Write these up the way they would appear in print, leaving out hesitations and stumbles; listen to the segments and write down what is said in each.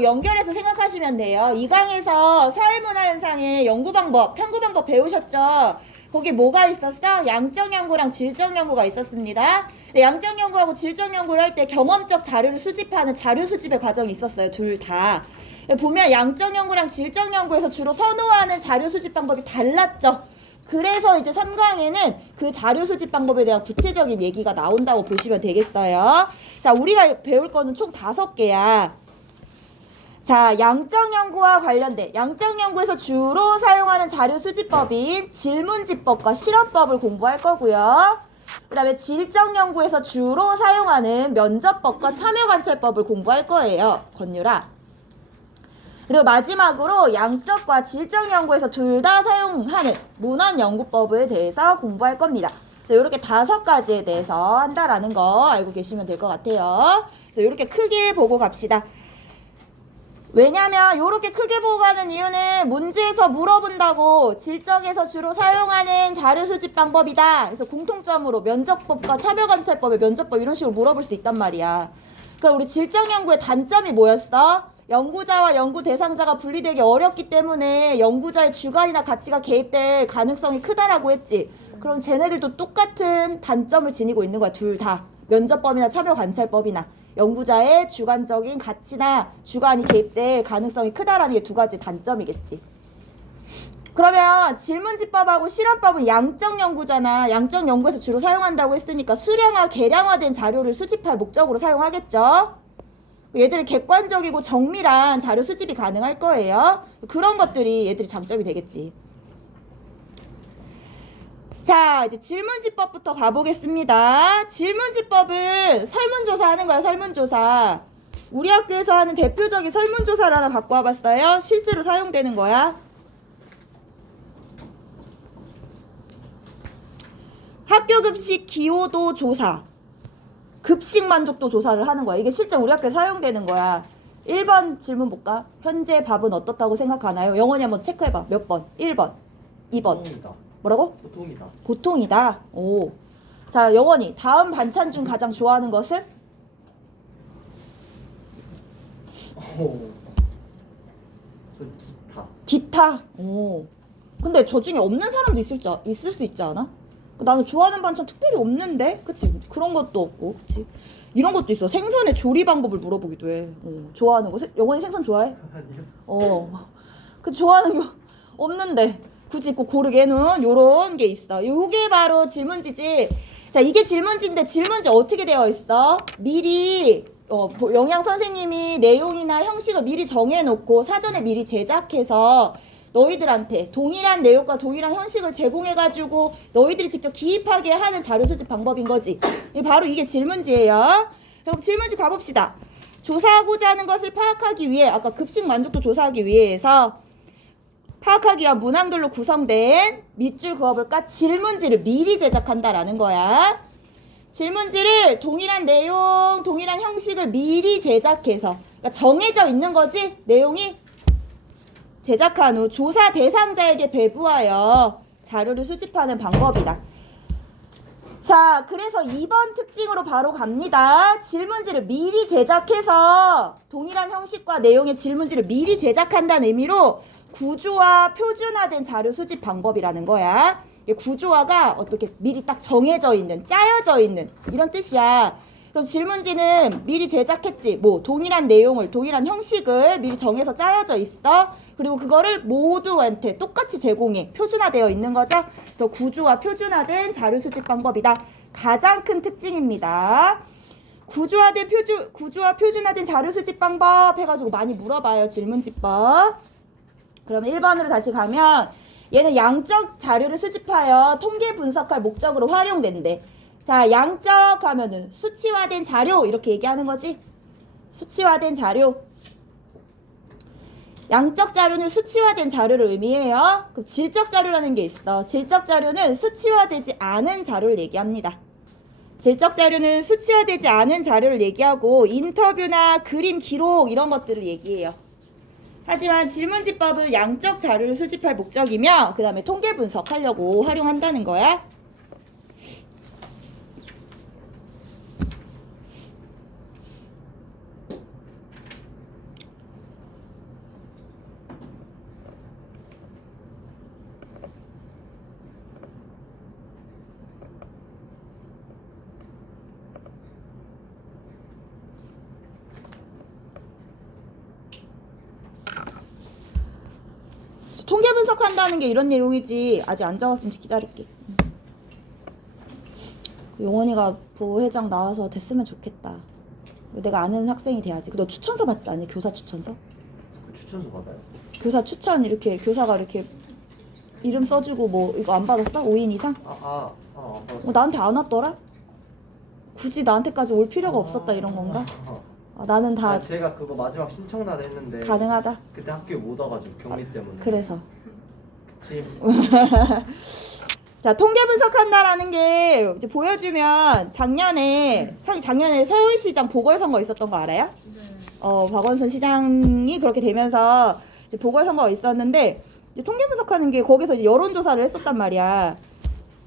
연결해서 생각하시면 돼요. 이 강에서 사회문화 현상의 연구 방법, 탐구 방법 배우셨죠? 거기 뭐가 있었어? 양적 연구랑 질적 연구가 있었습니다. 양적 연구하고 질적 연구를 할 때 경험적 자료를 수집하는 자료 수집의 과정이 있었어요. 둘 다. 보면 양적 연구랑 질적 연구에서 주로 선호하는 자료 수집 방법이 달랐죠. 그래서 이제 3강에는 그 자료 수집 방법에 대한 구체적인 얘기가 나온다고 보시면 되겠어요. 자, 우리가 배울 거는 총 5개야. 자, 양적 연구와 관련된 양적 연구에서 주로 사용하는 자료 수집법인 질문지법과 실험법을 공부할 거고요. 그 다음에 질적 연구에서 주로 사용하는 면접법과 참여관찰법을 공부할 거예요. 건유라. 그리고 마지막으로 양적과 질적 연구에서 둘 다 사용하는 문헌연구법에 대해서 공부할 겁니다. 그래서 이렇게 5가지에 대해서 한다라는 거 알고 계시면 될 것 같아요. 그래서 이렇게 크게 보고 갑시다. 왜냐면 이렇게 크게 보고 가는 이유는 문제에서 물어본다고 질적에서 주로 사용하는 자료 수집 방법이다. 그래서 공통점으로 면접법과 참여관찰법의 면접법 이런 식으로 물어볼 수 있단 말이야. 그럼 우리 질적 연구의 단점이 뭐였어? 연구자와 연구 대상자가 분리되기 어렵기 때문에 연구자의 주관이나 가치가 개입될 가능성이 크다라고 했지. 그럼 쟤네들도 똑같은 단점을 지니고 있는 거야. 둘 다. 면접법이나 참여관찰법이나. 연구자의 주관적인 가치나 주관이 개입될 가능성이 크다라는 게 2가지 단점이겠지. 그러면 질문지법하고 실험법은 양적 연구잖아. 양적 연구에서 주로 사용한다고 했으니까 수량화, 계량화된 자료를 수집할 목적으로 사용하겠죠. 얘들이 객관적이고 정밀한 자료 수집이 가능할 거예요. 그런 것들이 얘들이 장점이 되겠지. 자, 이제 질문지법부터 가보겠습니다. 질문지법은 설문조사 하는 거야, 설문조사. 우리 학교에서 하는 대표적인 설문조사를 하나 갖고 와봤어요. 실제로 사용되는 거야. 학교급식 기호도 조사. 급식 만족도 조사를 하는 거야. 이게 실제 우리 학교에 사용되는 거야. 1번 질문 볼까? 현재 밥은 어떻다고 생각하나요? 영원히 한번 체크해봐. 몇 번? 1번, 2번. 보통이다. 뭐라고? 보통이다. 보통이다. 오. 자, 영원히 다음 반찬 중 가장 좋아하는 것은? 저 기타. 기타. 오. 근데 저 중에 없는 사람도 있을 수 있지 않아? 나는 좋아하는 반찬 특별히 없는데? 그치? 그런 것도 없고, 그치? 이런 것도 있어. 생선의 조리 방법을 물어보기도 해. 좋아하는 거? 영원히 생선 좋아해? 아니요. 그 좋아하는 거 없는데 굳이 꼭 고르게 해놓은 요런 게 있어. 요게 바로 질문지지. 자, 이게 질문지인데 질문지 어떻게 되어 있어? 미리 영양 선생님이 내용이나 형식을 미리 정해놓고 사전에 미리 제작해서 너희들한테 동일한 내용과 동일한 형식을 제공해가지고 너희들이 직접 기입하게 하는 자료 수집 방법인 거지. 바로 이게 질문지예요. 그럼 질문지 가봅시다. 조사하고자 하는 것을 파악하기 위해, 아까 급식 만족도 조사하기 위해서 파악하기 위한 문항들로 구성된 밑줄 그어볼 까 질문지를 미리 제작한다라는 거야. 질문지를 동일한 내용, 동일한 형식을 미리 제작해서, 그러니까 정해져 있는 거지. 내용이 제작한 후 조사 대상자에게 배부하여 자료를 수집하는 방법이다. 자, 그래서 2번 특징으로 바로 갑니다. 질문지를 미리 제작해서 동일한 형식과 내용의 질문지를 미리 제작한다는 의미로 구조화, 표준화된 자료 수집 방법이라는 거야. 구조화가 어떻게 미리 딱 정해져 있는, 짜여져 있는 이런 뜻이야. 그럼 질문지는 미리 제작했지. 뭐 동일한 내용을, 동일한 형식을 미리 정해서 짜여져 있어. 그리고 그거를 모두한테 똑같이 제공해. 표준화되어 있는 거죠. 그래서 구조화, 표준화된 자료 수집 방법이다. 가장 큰 특징입니다. 구조화, 표준화된 자료 수집 방법 해가지고 많이 물어봐요. 질문지법. 그럼 1번으로 다시 가면 얘는 양적 자료를 수집하여 통계 분석할 목적으로 활용된대. 자, 양적 하면은 수치화된 자료 이렇게 얘기하는 거지. 수치화된 자료. 양적 자료는 수치화된 자료를 의미해요. 그럼 질적 자료라는 게 있어. 질적 자료는 수치화되지 않은 자료를 얘기합니다. 질적 자료는 수치화되지 않은 자료를 얘기하고 인터뷰나 그림, 기록 이런 것들을 얘기해요. 하지만 질문지법은 양적 자료를 수집할 목적이며 그 다음에 통계 분석하려고 활용한다는 거야. 분석한다는 게 이런 내용이지. 아직 안 적었으면 기다릴게. 용원이가 부회장 나와서 됐으면 좋겠다. 내가 아는 학생이 돼야지. 너 추천서 받지 않니? 교사 추천서? 그 추천서 받아요? 교사 추천 이렇게 교사가 이렇게 이름 써주고 뭐 이거 안 받았어? 5인 이상? 안 받았어. 나한테 안 왔더라? 굳이 나한테까지 올 필요가 없었다 이런 건가? 나는 다 제가 그거 마지막 신청 날 했는데 가능하다. 그때 학교에 못 와가지고 경기 때문에. 그래서 그치. 자, 통계 분석한다라는 게 이제 보여주면 작년에 서울시장 보궐선거 있었던 거 알아요? 박원순 시장이 그렇게 되면서 이제 보궐선거가 있었는데 이제 통계 분석하는 게 거기서 이제 여론조사를 했었단 말이야.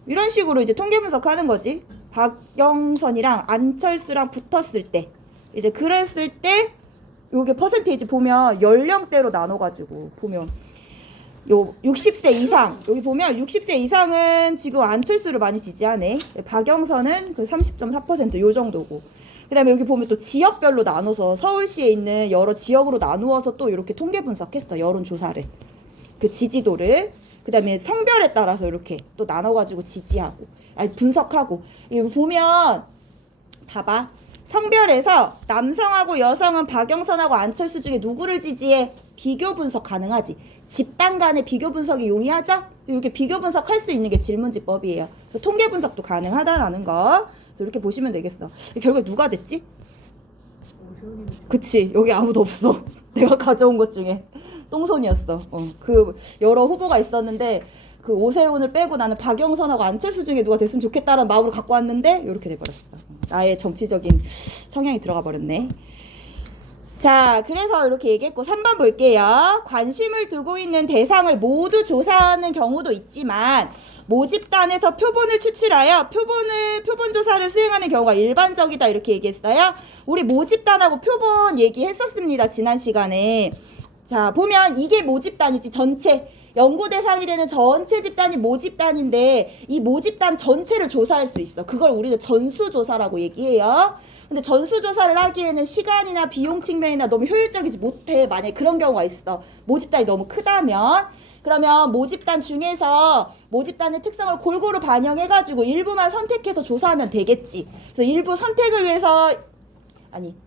이런 식으로 이제 통계 분석하는 거지. 박영선이랑 안철수랑 붙었을 때 이제 그랬을 때 요게 퍼센테이지 보면 연령대로 나눠가지고 보면 요 60세 이상 여기 보면 60세 이상은 지금 안철수를 많이 지지하네. 박영선은 그 30.4% 요 정도고. 그다음에 여기 보면 또 지역별로 나눠서 서울시에 있는 여러 지역으로 나누어서 또 이렇게 통계 분석했어. 여론조사를. 그 지지도를. 그다음에 성별에 따라서 이렇게 또 나눠가지고 지지하고 분석하고. 이거 보면 봐봐. 성별에서 남성하고 여성은 박영선하고 안철수 중에 누구를 지지해? 비교 분석 가능하지. 집단 간의 비교 분석이 용이하죠? 이렇게 비교 분석할 수 있는 게 질문지법이에요. 그래서 통계 분석도 가능하다라는 거. 그래서 이렇게 보시면 되겠어. 결국에 누가 됐지? 그치. 여기 아무도 없어. 내가 가져온 것 중에 똥손이었어. 그 여러 후보가 있었는데 그 오세훈을 빼고 나는 박영선하고 안철수 중에 누가 됐으면 좋겠다라는 마음으로 갖고 왔는데 이렇게 돼버렸어. 나의 정치적인 성향이 들어가 버렸네. 자, 그래서 이렇게 얘기했고 3번 볼게요. 관심을 두고 있는 대상을 모두 조사하는 경우도 있지만 모집단에서 표본을 추출하여 표본 조사를 수행하는 경우가 일반적이다 이렇게 얘기했어요. 우리 모집단하고 표본 얘기했었습니다. 지난 시간에. 자, 보면 이게 모집단이지. 전체 연구 대상이 되는 전체 집단이 모집단인데 이 모집단 전체를 조사할 수 있어. 그걸 우리는 전수조사라고 얘기해요. 근데 전수조사를 하기에는 시간이나 비용 측면이나 너무 효율적이지 못해. 만약에 그런 경우가 있어. 모집단이 너무 크다면. 그러면 모집단 중에서 모집단의 특성을 골고루 반영해가지고 일부만 선택해서 조사하면 되겠지. 그래서 일부 선택을 위해서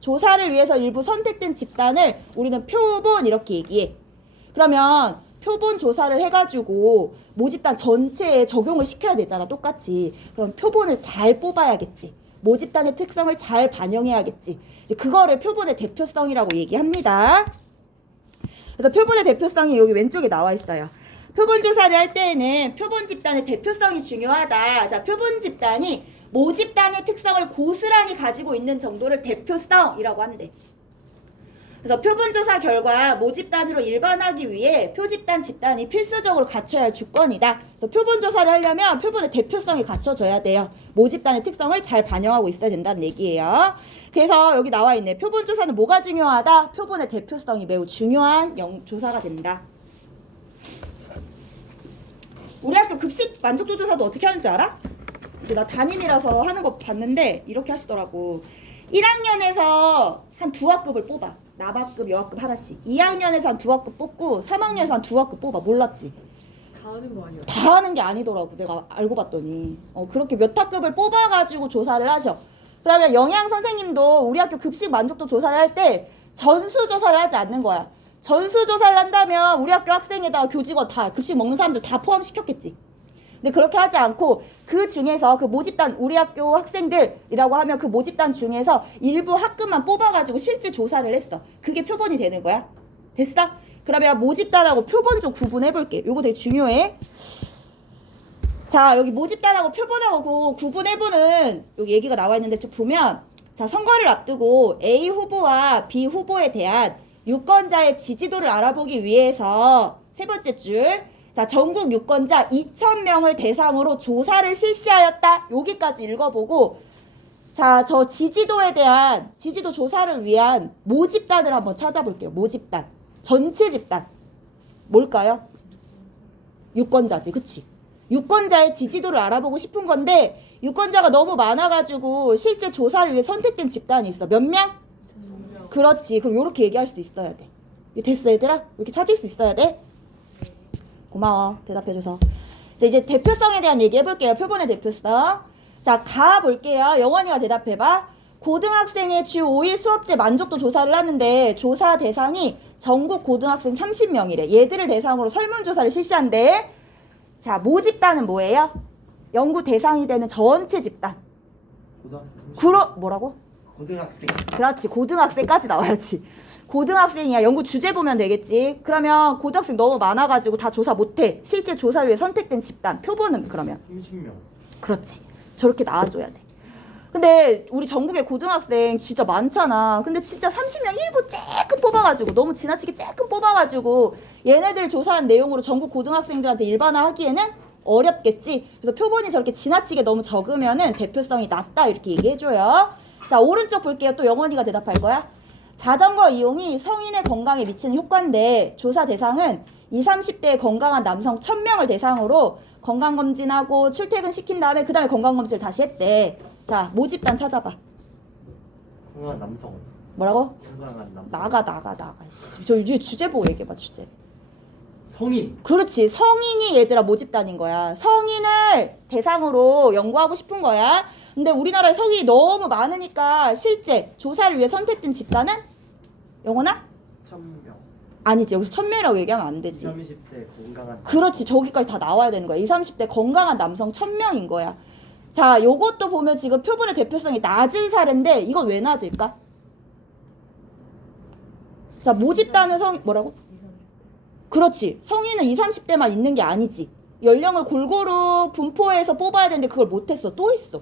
조사를 위해서 일부 선택된 집단을 우리는 표본 이렇게 얘기해. 그러면 표본 조사를 해가지고 모집단 전체에 적용을 시켜야 되잖아. 똑같이. 그럼 표본을 잘 뽑아야겠지. 모집단의 특성을 잘 반영해야겠지. 이제 그거를 표본의 대표성이라고 얘기합니다. 그래서 표본의 대표성이 여기 왼쪽에 나와 있어요. 표본 조사를 할 때에는 표본 집단의 대표성이 중요하다. 자, 표본 집단이 모집단의 특성을 고스란히 가지고 있는 정도를 대표성이라고 한대. 그래서 표본 조사 결과 모집단으로 일반하기 위해 표집단 집단이 필수적으로 갖춰야 할 조건이다. 그래서 표본 조사를 하려면 표본의 대표성이 갖춰져야 돼요. 모집단의 특성을 잘 반영하고 있어야 된다는 얘기예요. 그래서 여기 나와 있네. 표본 조사는 뭐가 중요하다? 표본의 대표성이 매우 중요한 조사가 된다. 우리 학교 급식 만족도 조사도 어떻게 하는 줄 알아? 나 담임이라서 하는 거 봤는데 이렇게 하시더라고. 1학년에서 한 2학급을 뽑아. 남학급, 여학급 하나씩. 2학년에서 한 2학급 뽑고 3학년에서 한 2학급 뽑아. 몰랐지? 다 하는 거 아니었어? 다 하는 게 아니더라고. 내가 알고 봤더니. 그렇게 몇 학급을 뽑아가지고 조사를 하셔. 그러면 영양 선생님도 우리 학교 급식 만족도 조사를 할 때 전수조사를 하지 않는 거야. 전수조사를 한다면 우리 학교 학생에다가 교직원 다 급식 먹는 사람들 다 포함시켰겠지. 근데 그렇게 하지 않고 그 중에서 그 모집단 우리 학교 학생들이라고 하면 그 모집단 중에서 일부 학급만 뽑아가지고 실제 조사를 했어. 그게 표본이 되는 거야. 됐어? 그러면 모집단하고 표본 좀 구분해볼게. 요거 되게 중요해. 자, 여기 모집단하고 표본하고 구분해보는 여기 얘기가 나와 있는데 좀 보면 자, 선거를 앞두고 A 후보와 B 후보에 대한 유권자의 지지도를 알아보기 위해서 세 번째 줄 자, 전국 유권자 2,000명을 대상으로 조사를 실시하였다. 여기까지 읽어보고 자, 저 지지도에 대한 지지도 조사를 위한 모집단을 한번 찾아볼게요. 모집단. 전체 집단. 뭘까요? 유권자지. 그치? 유권자의 지지도를 알아보고 싶은 건데 유권자가 너무 많아가지고 실제 조사를 위해 선택된 집단이 있어. 몇 명? 그렇지. 그럼 이렇게 얘기할 수 있어야 돼. 됐어 얘들아? 이렇게 찾을 수 있어야 돼? 고마워. 대답해줘서. 자, 이제 대표성에 대한 얘기 해볼게요. 표본의 대표성. 자, 가 볼게요. 영원이가 대답해봐. 고등학생의 주 5일 수업제 만족도 조사를 하는데 조사 대상이 전국 고등학생 30명이래. 얘들을 대상으로 설문조사를 실시한대. 자, 모집단은 뭐예요? 연구 대상이 되는 전체 집단. 고등학생. 뭐라고? 고등학생. 그렇지. 고등학생까지 나와야지. 고등학생이야. 연구 주제 보면 되겠지. 그러면 고등학생 너무 많아가지고 다 조사 못해. 실제 조사를 위해 선택된 집단. 표본은 그러면. 30명. 그렇지. 저렇게 나와줘야 돼. 근데 우리 전국에 고등학생 진짜 많잖아. 근데 진짜 30명 일부 쬐끔 뽑아가지고 너무 지나치게 쬐끔 뽑아가지고 얘네들 조사한 내용으로 전국 고등학생들한테 일반화하기에는 어렵겠지. 그래서 표본이 저렇게 지나치게 너무 적으면은 대표성이 낮다 이렇게 얘기해줘요. 자, 오른쪽 볼게요. 또 영원이가 대답할 거야. 자전거 이용이 성인의 건강에 미치는 효과인데 조사 대상은 20, 30대의 건강한 남성 1000명을 대상으로 건강검진하고 출퇴근시킨 다음에 그 다음에 건강검진을 다시 했대. 자, 모집단 찾아봐. 건강한 남성. 뭐라고? 건강한 남성. 나가. 씨, 저 이제 주제 보고 얘기해봐, 주제. 성인. 그렇지. 성인이 얘들아 모집단인 거야. 성인을 대상으로 연구하고 싶은 거야. 근데 우리나라에 성인이 너무 많으니까 실제 조사를 위해 선택된 집단은 영원아? 1000명. 아니지. 여기서 1000명이라고 얘기하면 안 되지. 20, 30대 건강한. 그렇지. 저기까지 다 나와야 되는 거야. 20, 30대 건강한 남성 1000명인 거야. 자, 요것도 보면 지금 표본의 대표성이 낮은 사례인데 이건 왜 낮을까? 자, 모집단은 뭐라고? 그렇지. 성인은 20, 30대만 있는 게 아니지. 연령을 골고루 분포해서 뽑아야 되는데 그걸 못했어. 또 있어.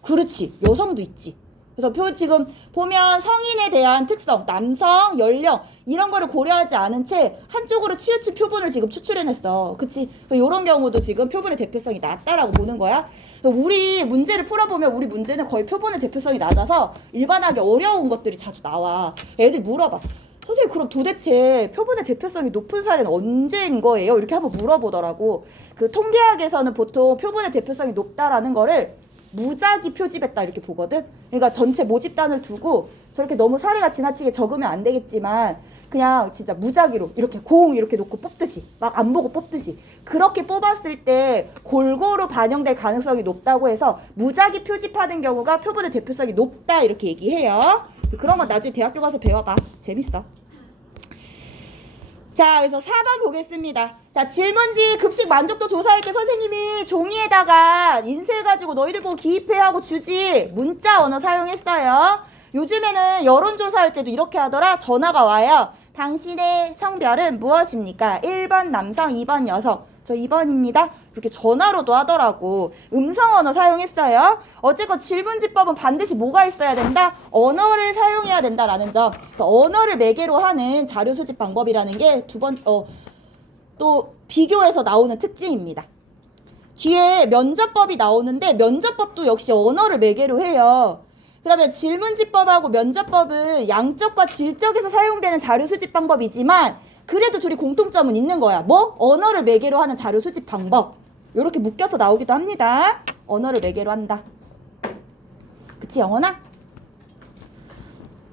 그렇지. 여성도 있지. 그래서 지금 보면 성인에 대한 특성, 남성, 연령 이런 거를 고려하지 않은 채 한쪽으로 치우친 표본을 지금 추출해냈어. 그치? 이런 경우도 지금 표본의 대표성이 낮다라고 보는 거야. 우리 문제를 풀어보면 우리 문제는 거의 표본의 대표성이 낮아서 일반하기 어려운 것들이 자주 나와. 애들 물어봐. 선생님 그럼 도대체 표본의 대표성이 높은 사례는 언제인 거예요? 이렇게 한번 물어보더라고. 그 통계학에서는 보통 표본의 대표성이 높다라는 거를 무작위 표집했다 이렇게 보거든. 그러니까 전체 모집단을 두고 저렇게 너무 사례가 지나치게 적으면 안 되겠지만 그냥 진짜 무작위로 이렇게 공 이렇게 놓고 뽑듯이 막 안 보고 뽑듯이 그렇게 뽑았을 때 골고루 반영될 가능성이 높다고 해서 무작위 표집하는 경우가 표본의 대표성이 높다 이렇게 얘기해요. 그런 건 나중에 대학교 가서 배워봐. 재밌어. 자, 그래서 4번 보겠습니다. 자, 질문지 급식 만족도 조사할 때 선생님이 종이에다가 인쇄해가지고 너희들 보고 기입해 하고 주지 문자 언어 사용했어요. 요즘에는 여론조사할 때도 이렇게 하더라. 전화가 와요. 당신의 성별은 무엇입니까? 1번 남성, 2번 여성. 저 2번입니다. 이렇게 전화로도 하더라고. 음성 언어 사용했어요. 어쨌건 질문지법은 반드시 뭐가 있어야 된다? 언어를 사용해야 된다라는 점. 그래서 언어를 매개로 하는 자료 수집 방법이라는 게 또 비교해서 나오는 특징입니다. 뒤에 면접법이 나오는데 면접법도 역시 언어를 매개로 해요. 그러면 질문지법하고 면접법은 양적과 질적에서 사용되는 자료 수집 방법이지만 그래도 둘이 공통점은 있는 거야. 뭐? 언어를 매개로 하는 자료 수집 방법. 이렇게 묶여서 나오기도 합니다. 언어를 매개로 한다. 그치, 영원아?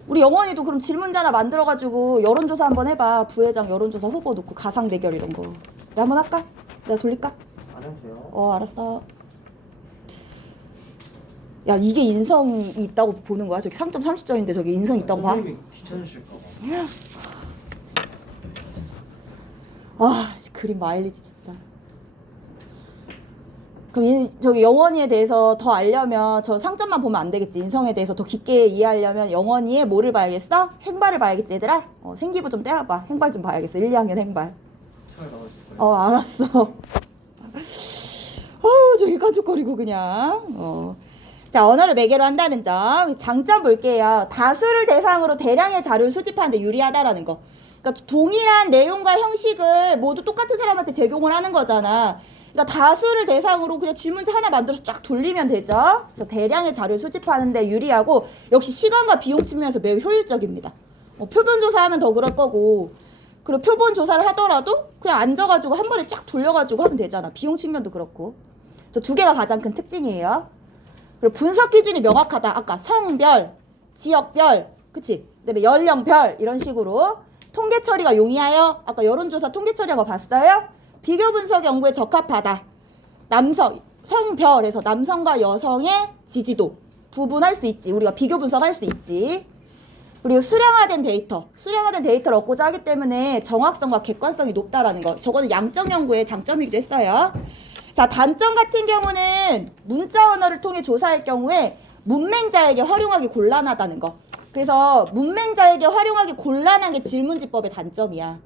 우리 영원이도 그럼 질문지 하나 만들어가지고 여론조사 한번 해봐. 부회장 여론조사 후보 놓고 가상 대결 이런 거. 내가 한번 할까? 내가 돌릴까? 안 해도 알았어. 야, 이게 인성이 있다고 보는 거야? 저기 상점 30점인데 저기 인성이 있다고 봐? 선생님이 귀찮으실까 봐. 그림 마일리지 진짜. 그럼 저기 영원이에 대해서 더 알려면 저 상점만 보면 안 되겠지. 인성에 대해서 더 깊게 이해하려면 영원이의 뭐를 봐야겠어? 행발을 봐야겠지 얘들아? 생기부 좀 때려봐. 행발 좀 봐야겠어. 1, 2학년 행발. 처음에 나왔을 거예요. 알았어. 저기 까죽거리고 그냥. 자, 언어를 매개로 한다는 점. 장점 볼게요. 다수를 대상으로 대량의 자료를 수집하는데 유리하다라는 거. 그러니까 동일한 내용과 형식을 모두 똑같은 사람한테 제공을 하는 거잖아. 그러니까 다수를 대상으로 그냥 질문지 하나 만들어서 쫙 돌리면 되죠. 그래서 대량의 자료를 수집하는데 유리하고 역시 시간과 비용 측면에서 매우 효율적입니다. 표본 조사하면 더 그럴 거고 그리고 표본 조사를 하더라도 그냥 앉아가지고 한 번에 쫙 돌려가지고 하면 되잖아. 비용 측면도 그렇고. 저 두 개가 가장 큰 특징이에요. 그리고 분석 기준이 명확하다. 아까 성별, 지역별, 그치? 그다음에 연령별 이런 식으로 통계 처리가 용이하여 아까 여론조사 통계 처리한 거 봤어요? 비교 분석 연구에 적합하다. 남성, 성별에서 남성과 여성의 지지도 구분할 수 있지. 우리가 비교 분석할 수 있지. 그리고 수량화된 데이터. 수량화된 데이터를 얻고자 하기 때문에 정확성과 객관성이 높다라는 거. 저거는 양적 연구의 장점이기도 했어요. 자, 단점 같은 경우는 문자 언어를 통해 조사할 경우에 문맹자에게 활용하기 곤란하다는 거. 그래서 문맹자에게 활용하기 곤란한 게 질문지법의 단점이야.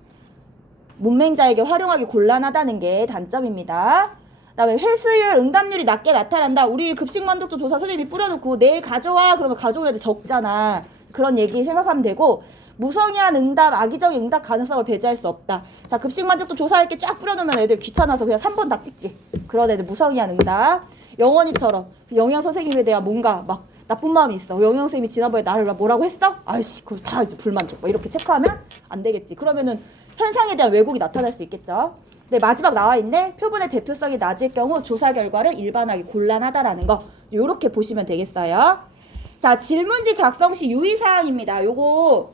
문맹자에게 활용하기 곤란하다는 게 단점입니다. 그다음에 회수율, 응답률이 낮게 나타난다. 우리 급식 만족도 조사 선생님이 뿌려놓고 내일 가져와 그러면 가져올 애들 적잖아. 그런 얘기 생각하면 되고 무성의한 응답, 악의적인 응답 가능성을 배제할 수 없다. 자, 급식 만족도 조사할 게 쫙 뿌려놓으면 애들 귀찮아서 그냥 3번 다 찍지. 그런 애들 무성의한 응답. 영원이처럼 영양 선생님에 대한 뭔가 막 나쁜 마음이 있어. 영양 선생님이 지난번에 나를 뭐라고 했어? 아이씨, 그걸 다 이제 불만족. 막 이렇게 체크하면 안 되겠지. 그러면은 현상에 대한 왜곡이 나타날 수 있겠죠. 네, 마지막 나와 있네. 표본의 대표성이 낮을 경우 조사 결과를 일반화하기 곤란하다라는 거. 요렇게 보시면 되겠어요. 자, 질문지 작성 시 유의사항입니다. 요거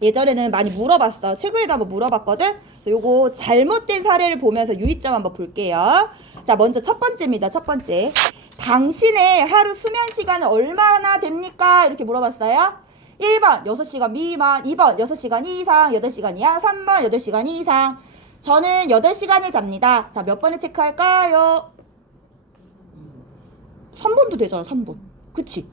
예전에는 많이 물어봤어. 최근에도 한번 물어봤거든. 그래서 요거 잘못된 사례를 보면서 유의점 한번 볼게요. 자, 먼저 첫 번째입니다. 첫 번째. 당신의 하루 수면 시간은 얼마나 됩니까? 이렇게 물어봤어요. 1번 6시간 미만, 2번 6시간 이상, 8시간 이하, 3번 8시간 이상. 저는 8시간을 잡니다. 자, 몇 번에 체크할까요? 3번도 되잖아, 3번. 그치?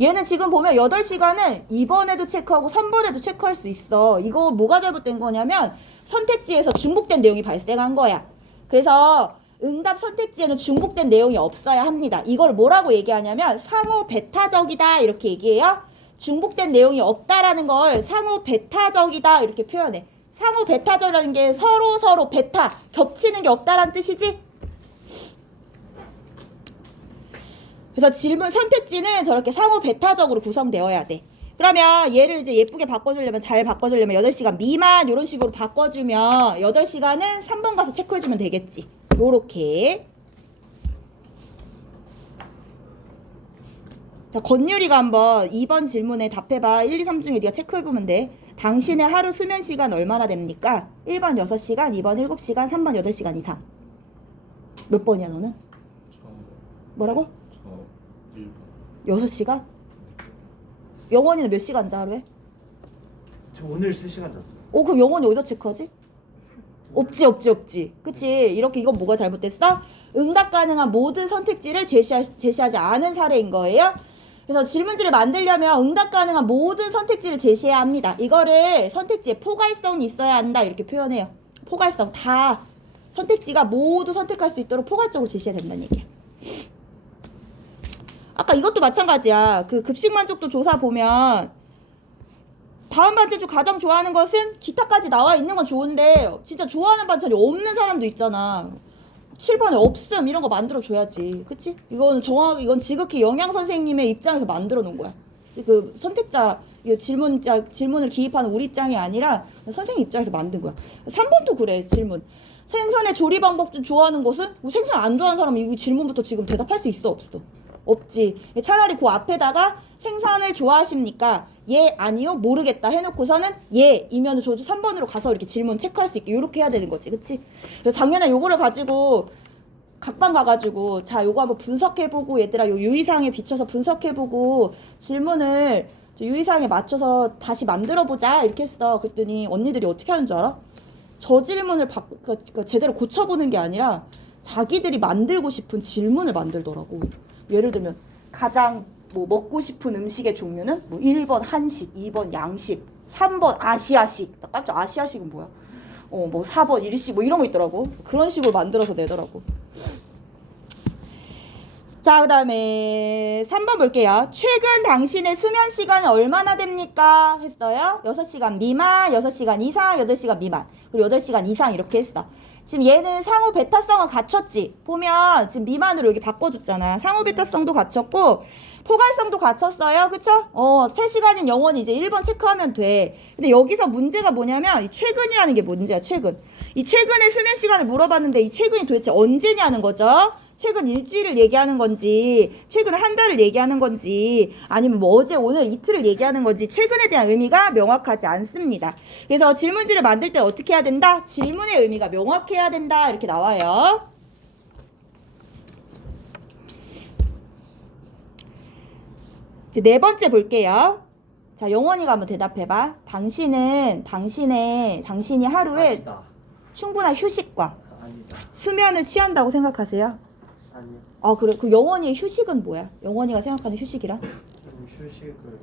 얘는 지금 보면 8시간은 2번에도 체크하고 3번에도 체크할 수 있어. 이거 뭐가 잘못된 거냐면 선택지에서 중복된 내용이 발생한 거야. 그래서 응답 선택지에는 중복된 내용이 없어야 합니다. 이걸 뭐라고 얘기하냐면 상호 배타적이다 이렇게 얘기해요. 중복된 내용이 없다라는 걸 상호 배타적이다 이렇게 표현해. 상호 배타적이라는 게 서로 배타, 겹치는 게 없다라는 뜻이지? 그래서 질문 선택지는 저렇게 상호 배타적으로 구성되어야 돼. 그러면 얘를 이제 예쁘게 바꿔주려면, 잘 바꿔주려면 8시간 미만 이런 식으로 바꿔주면 8시간은 3번 가서 체크해주면 되겠지. 요렇게. 자, 권유리가 한번 2번 질문에 답해봐. 1, 2, 3 중에 네가 체크해보면 돼. 당신의 하루 수면 시간 얼마나 됩니까? 1번 6시간, 2번 7시간, 3번 8시간 이상. 몇 번이야 너는? 뭐라고? 6시간? 영원이는 몇 시간 자 하루에? 저 오늘 3시간 잤어요. 그럼 영원이 어디다 체크하지? 없지. 그치? 이렇게 이건 뭐가 잘못됐어? 응답 가능한 모든 선택지를 제시하지 않은 사례인 거예요. 그래서 질문지를 만들려면 응답 가능한 모든 선택지를 제시해야 합니다. 이거를 선택지에 포괄성이 있어야 한다 이렇게 표현해요. 포괄성 다 선택지가 모두 선택할 수 있도록 포괄적으로 제시해야 된다는 얘기야. 아까 이것도 마찬가지야. 그 급식 만족도 조사 보면 다음 반찬 중 가장 좋아하는 것은 기타까지 나와 있는 건 좋은데 진짜 좋아하는 반찬이 없는 사람도 있잖아. 7번에 없음 이런 거 만들어 줘야지. 그치? 이건 정확히 이건 지극히 영양 선생님의 입장에서 만들어 놓은 거야. 그 선택자 질문을 기입하는 우리 입장이 아니라 선생님 입장에서 만든 거야. 3번도 그래. 질문. 생선의 조리 방법 중 좋아하는 것은? 뭐 생선 안 좋아하는 사람은 이 질문부터 지금 대답할 수 있어? 없어? 없지. 차라리 그 앞에다가 생선을 좋아하십니까? 예, 아니요, 모르겠다 해놓고서는 예, 이면 저도 3번으로 가서 이렇게 질문 체크할 수 있게 이렇게 해야 되는 거지. 그치? 그래서 작년에 요거를 가지고 각방 가가지고 자, 요거 한번 분석해보고 얘들아 요 유의사항에 비춰서 분석해보고 질문을 유의사항에 맞춰서 다시 만들어보자 이렇게 했어. 그랬더니 언니들이 어떻게 하는 줄 알아? 저 질문을 그러니까 제대로 고쳐보는 게 아니라 자기들이 만들고 싶은 질문을 만들더라고. 예를 들면 가장 뭐 먹고 싶은 음식의 종류는 뭐 1번 한식, 2번 양식, 3번 아시아식. 나 깜짝 아시아식은 뭐야? 뭐 4번 일식 뭐 이런 거 있더라고. 그런 식으로 만들어서 내더라고. 자, 그 다음에 3번 볼게요. 최근 당신의 수면 시간은 얼마나 됩니까? 했어요. 6시간 미만, 6시간 이상, 8시간 미만. 그리고 8시간 이상 이렇게 했어. 지금 얘는 상호 베타성은 갖췄지. 보면 지금 미만으로 여기 바꿔줬잖아. 상호 베타성도 갖췄고 포괄성도 갖췄어요. 그쵸? 3시간은 영원히 이제 1번 체크하면 돼. 근데 여기서 문제가 뭐냐면 이 최근이라는 게 문제야. 최근. 이 최근의 수면 시간을 물어봤는데 이 최근이 도대체 언제냐는 거죠. 최근 일주일을 얘기하는 건지 최근 한 달을 얘기하는 건지 아니면 뭐 어제 오늘 이틀을 얘기하는 건지 최근에 대한 의미가 명확하지 않습니다. 그래서 질문지를 만들 때 어떻게 해야 된다? 질문의 의미가 명확해야 된다 이렇게 나와요. 이제 네 번째 볼게요. 자, 영원이가 한번 대답해봐. 당신이 하루에 아니다. 충분한 휴식과 아니다. 수면을 취한다고 생각하세요? 아니요. 아, 그래. 그 영원이의 휴식은 뭐야? 영원이가 생각하는 휴식이란? 저는 휴식을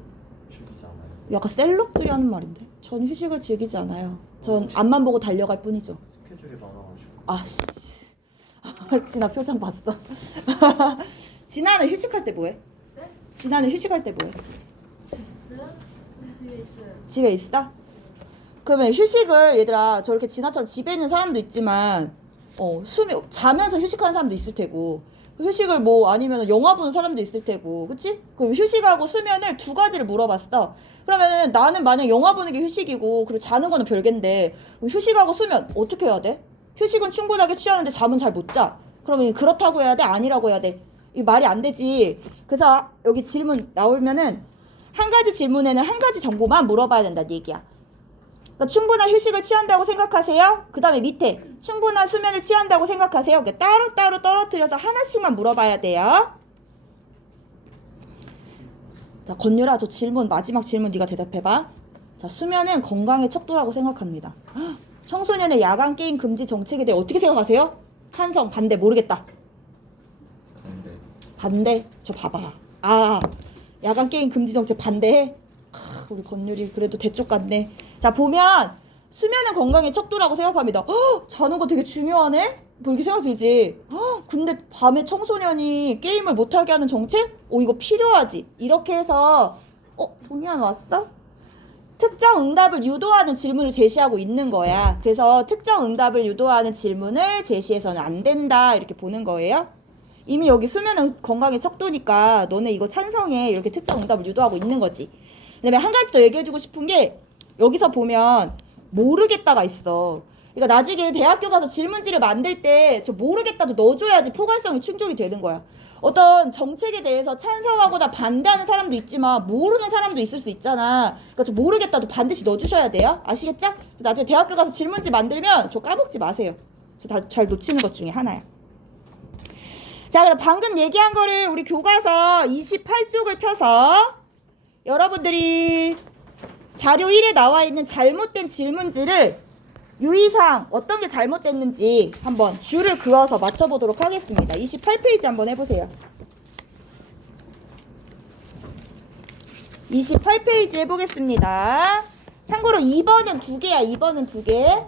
즐기지 않아요. 약간 셀럽들이 하는 말인데. 전 휴식을 즐기지 않아요. 전 앞만 보고 달려갈 뿐이죠. 스케줄이 많아가지고. 아, 씨. 진아 표정 봤어. 진아는 휴식할 때 뭐해? 네? 진아는 휴식할 때 뭐해? 저요? 집에 있어요. 집에 있어? 그러면 휴식을 얘들아 저렇게 진아처럼 집에 있는 사람도 있지만 자면서 휴식하는 사람도 있을 테고 휴식을 뭐 아니면 영화 보는 사람도 있을 테고 그치? 그럼 휴식하고 수면을 두 가지를 물어봤어. 그러면 나는 만약 영화 보는 게 휴식이고 그리고 자는 거는 별개인데 그럼 휴식하고 수면 어떻게 해야 돼? 휴식은 충분하게 취하는데 잠은 잘 못 자. 그러면 그렇다고 해야 돼? 아니라고 해야 돼? 이 말이 안 되지. 그래서 여기 질문 나오면은 한 가지 질문에는 한 가지 정보만 물어봐야 된다는 얘기야. 그러니까 충분한 휴식을 취한다고 생각하세요? 그 다음에 밑에 충분한 수면을 취한다고 생각하세요? 그러니까 따로따로 떨어뜨려서 하나씩만 물어봐야 돼요. 자, 건율아, 저 질문 마지막 질문 네가 대답해봐. 자, 수면은 건강의 척도라고 생각합니다. 헉, 청소년의 야간 게임 금지 정책에 대해 어떻게 생각하세요? 찬성, 반대, 모르겠다. 반대? 저 봐봐. 아, 야간 게임 금지 정책 반대해? 우리 건율이 그래도 대쪽 같네. 자, 보면 수면은 건강의 척도라고 생각합니다. 헉, 자는 거 되게 중요하네? 뭐 이렇게 생각 들지? 헉, 근데 밤에 청소년이 게임을 못하게 하는 정책? 이거 필요하지. 이렇게 해서 동의안 왔어? 특정 응답을 유도하는 질문을 제시하고 있는 거야. 그래서 특정 응답을 유도하는 질문을 제시해서는 안 된다 이렇게 보는 거예요. 이미 여기 수면은 건강의 척도니까 너네 이거 찬성해 이렇게 특정 응답을 유도하고 있는 거지. 그다음에 한 가지 더 얘기해주고 싶은 게 여기서 보면 모르겠다가 있어. 그러니까 나중에 대학교 가서 질문지를 만들 때 저 모르겠다도 넣어줘야지 포괄성이 충족이 되는 거야. 어떤 정책에 대해서 찬성하거나 반대하는 사람도 있지만 모르는 사람도 있을 수 있잖아. 그러니까 저 모르겠다도 반드시 넣어주셔야 돼요. 아시겠죠? 나중에 대학교 가서 질문지 만들면 저 까먹지 마세요. 저 다 잘 놓치는 것 중에 하나야. 자, 그럼 방금 얘기한 거를 우리 교과서 28쪽을 펴서 여러분들이 자료 1에 나와 있는 잘못된 질문지를 유의사항 어떤 게 잘못됐는지 한번 줄을 그어서 맞춰보도록 하겠습니다. 28페이지 한번 해보세요. 28페이지 해보겠습니다. 참고로 2번은 2개야. 2번은 2개.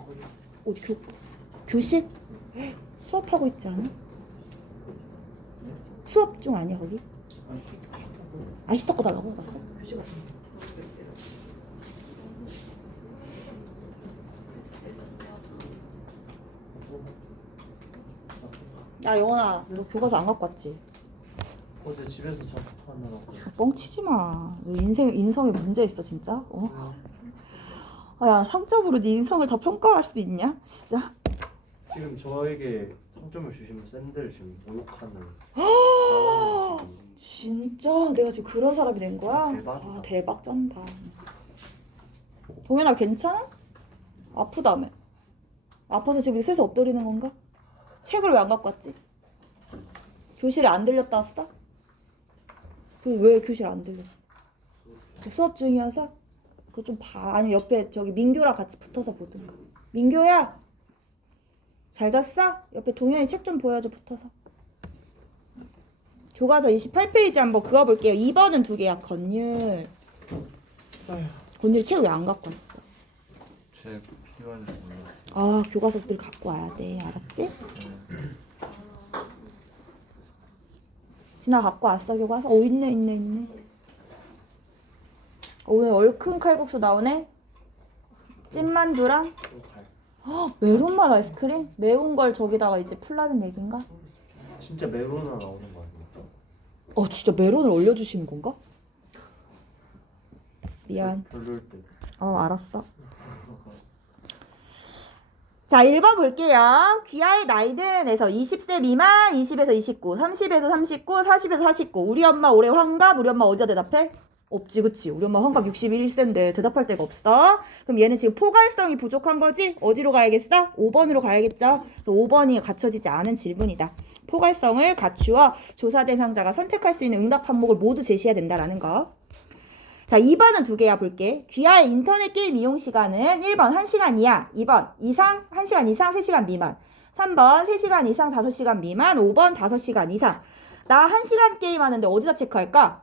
어디 교실? 수업하고 있지 않아? 수업 중 아니야 거기? 아, 히터 꺼달라고? 봤어? 야, 영원아, 너 교과서 안 갖고 왔지? 어제 집에서 작업하느라고. 뻥치지 마. 너 인성에 문제 있어 진짜? 아, 야, 상점으로 네 인성을 다 평가할 수 있냐? 진짜. 지금 저에게 상점을 주신 쌤들 지금 모욕하는. 진짜 내가 지금 그런 사람이 된 거야? 대박이다. 아, 대박 쩐다. 동현아 괜찮아? 아프다며. 아파서 지금 슬슬 엎드리는 건가? 책을 왜 안 갖고 왔지? 교실에 안 들렸다 왔어? 왜 교실 안 들렸어? 수업 중이어서? 그거 좀 봐. 아니면 옆에 저기 민교랑 같이 붙어서 보든가. 민교야! 잘 잤어? 옆에 동현이 책 좀 보여줘 붙어서. 교과서 28페이지 한번 그어볼게요. 2번은 2개야. 건율. 건율이 책 왜 안 갖고 왔어? 책 필요한지 몰랐어. 아, 교과서들 갖고 와야 돼. 알았지? 진아 갖고 왔어 교과서? 있네. 오늘 얼큰 칼국수 나오네? 찐만두랑 메론맛 아이스크림? 매운 걸 저기다가 이제 풀라는 얘긴가? 진짜 메로나 나오는 거 아니야? 진짜 메론을 올려주신 건가? 미안. 별로일 때. 알았어. 자, 1번 볼게요. 귀하의 나이는에서 20세 미만, 20에서 29, 30에서 39, 40에서 49. 우리 엄마 올해 환갑, 우리 엄마 어디다 대답해? 없지, 그치? 우리 엄마 환갑 61세인데 대답할 데가 없어. 그럼 얘는 지금 포괄성이 부족한 거지? 어디로 가야겠어? 5번으로 가야겠죠? 그래서 5번이 갖춰지지 않은 질문이다. 포괄성을 갖추어 조사 대상자가 선택할 수 있는 응답 항목을 모두 제시해야 된다라는 거. 자, 2번은 두 개야 볼게. 귀하의 인터넷 게임 이용 시간은 1번 1시간 이하, 2번 이상 1시간 이상 3시간 미만, 3번 3시간 이상 5시간 미만, 5번 5시간 이상. 나 1시간 게임 하는데 어디다 체크할까?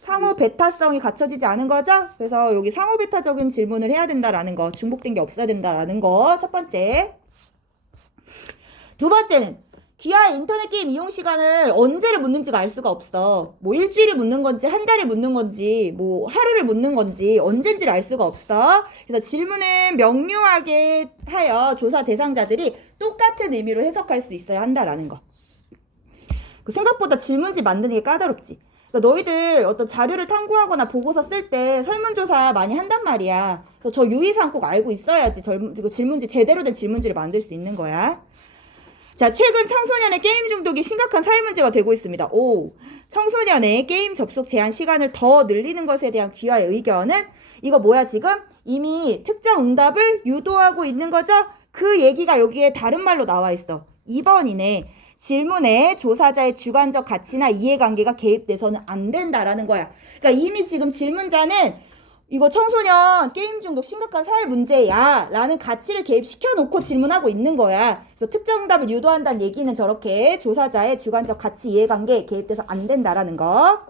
상호 베타성이 갖춰지지 않은 거죠? 그래서 여기 상호 베타적인 질문을 해야 된다라는 거, 중복된 게 없어야 된다라는 거 첫 번째. 두 번째는 귀하의 인터넷 게임 이용 시간을 언제를 묻는지가 알 수가 없어. 뭐 일주일을 묻는 건지 한 달을 묻는 건지 뭐 하루를 묻는 건지 언젠지를 알 수가 없어. 그래서 질문은 명료하게 하여 조사 대상자들이 똑같은 의미로 해석할 수 있어야 한다라는 거. 그 생각보다 질문지 만드는 게 까다롭지. 그러니까 너희들 어떤 자료를 탐구하거나 보고서 쓸 때 설문조사 많이 한단 말이야. 그래서 저 유의사항 꼭 알고 있어야지 질문지 제대로 된 질문지를 만들 수 있는 거야. 자, 최근 청소년의 게임 중독이 심각한 사회 문제가 되고 있습니다. 청소년의 게임 접속 제한 시간을 더 늘리는 것에 대한 귀하의 의견은 이거 뭐야 지금? 이미 특정 응답을 유도하고 있는 거죠? 그 얘기가 여기에 다른 말로 나와 있어. 2번이네. 질문에 조사자의 주관적 가치나 이해관계가 개입돼서는 안 된다라는 거야. 그러니까 이미 지금 질문자는 이거 청소년 게임 중독 심각한 사회 문제야 라는 가치를 개입시켜 놓고 질문하고 있는 거야. 그래서 특정 응답을 유도한다는 얘기는 저렇게 조사자의 주관적 가치 이해관계에 개입돼서 안 된다라는 거.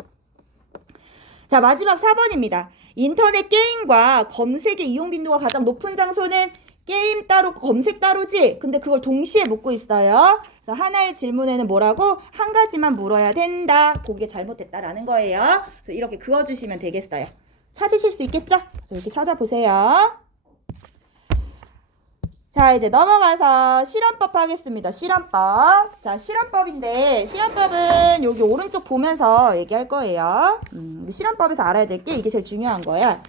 자, 마지막 4번입니다. 인터넷 게임과 검색의 이용 빈도가 가장 높은 장소는 게임 따로 검색 따로지? 근데 그걸 동시에 묻고 있어요. 그래서 하나의 질문에는 뭐라고? 한 가지만 물어야 된다. 그게 잘못됐다라는 거예요. 그래서 이렇게 그어주시면 되겠어요. 찾으실 수 있겠죠? 그래서 이렇게 찾아보세요. 자, 이제 넘어가서 실험법 하겠습니다. 실험법. 자, 실험법인데 실험법은 여기 오른쪽 보면서 얘기할 거예요. 실험법에서 알아야 될 게 이게 제일 중요한 거야.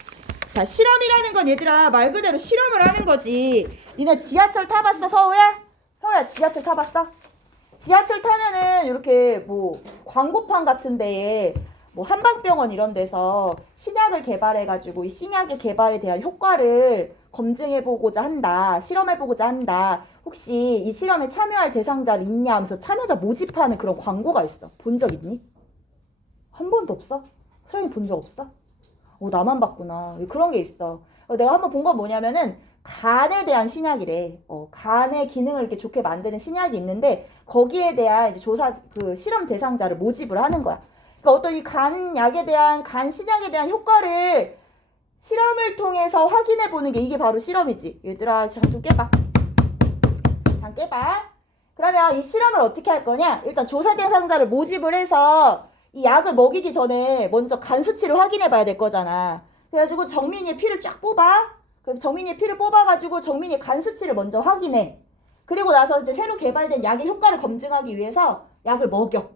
자, 실험이라는 건 얘들아 말 그대로 실험을 하는 거지. 니네 지하철 타봤어, 서우야? 서우야, 지하철 타봤어? 지하철 타면은 이렇게 뭐 광고판 같은 데에 뭐 한방병원 이런 데서 신약을 개발해가지고 이 신약의 개발에 대한 효과를 검증해보고자 한다. 실험해보고자 한다. 혹시 이 실험에 참여할 대상자를 있냐 하면서 참여자 모집하는 그런 광고가 있어. 본 적 있니? 한 번도 없어? 서영이 본 적 없어? 나만 봤구나. 그런 게 있어. 내가 한번 본 건 뭐냐면은 간에 대한 신약이래. 간의 기능을 이렇게 좋게 만드는 신약이 있는데 거기에 대한 이제 조사 그 실험 대상자를 모집을 하는 거야. 그러니까 어떤 이 간약에 대한 간 신약에 대한 효과를 실험을 통해서 확인해 보는 게 이게 바로 실험이지. 얘들아, 잠 좀 깨봐. 잠 깨봐. 그러면 이 실험을 어떻게 할 거냐? 일단 조사 대상자를 모집을 해서 이 약을 먹이기 전에 먼저 간 수치를 확인해 봐야 될 거잖아. 그래가지고 정민이의 피를 쫙 뽑아. 그럼 정민이의 피를 뽑아가지고 정민이의 간 수치를 먼저 확인해. 그리고 나서 이제 새로 개발된 약의 효과를 검증하기 위해서 약을 먹여.